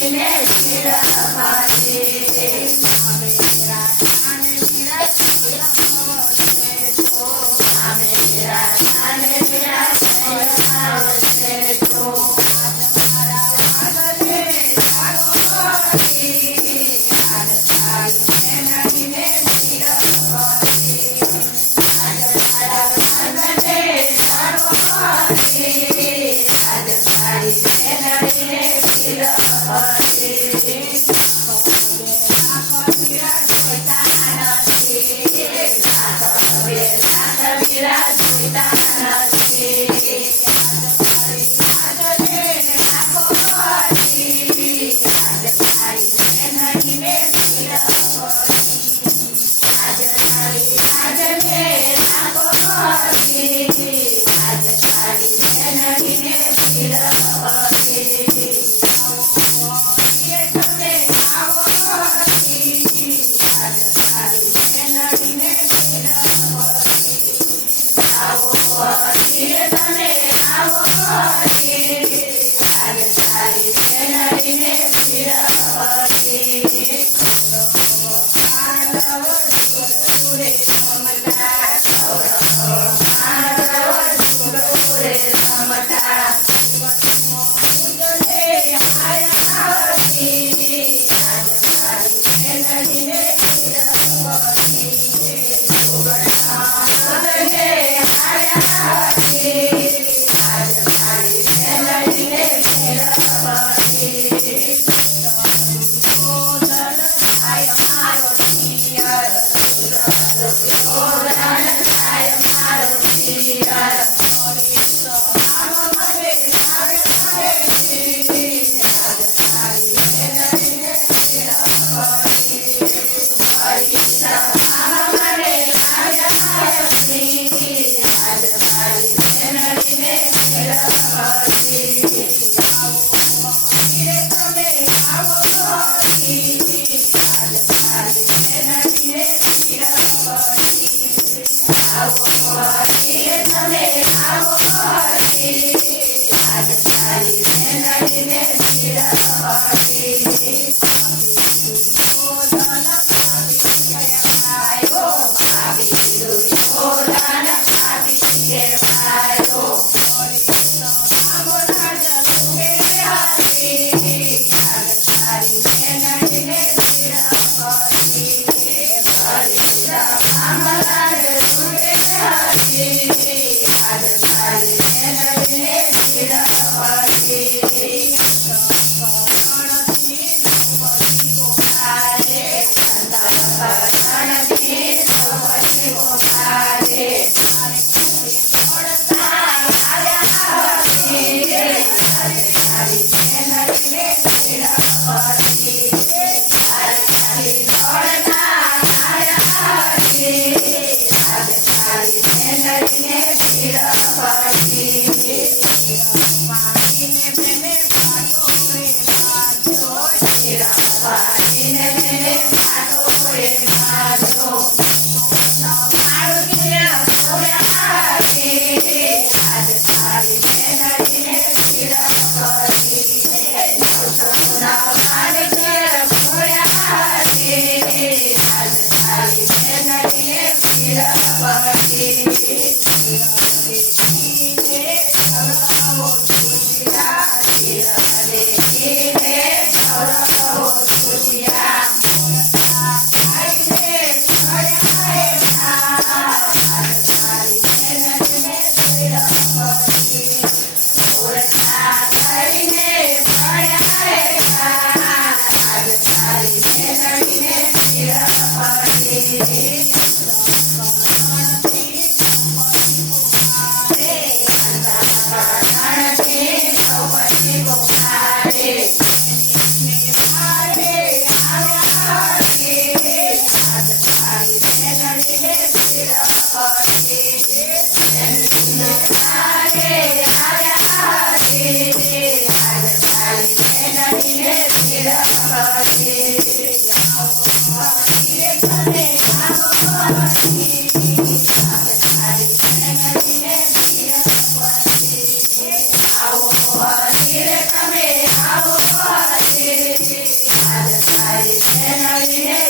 Amen. 감사합니다. આજે Hare Krishna Hare Krishna Thank you.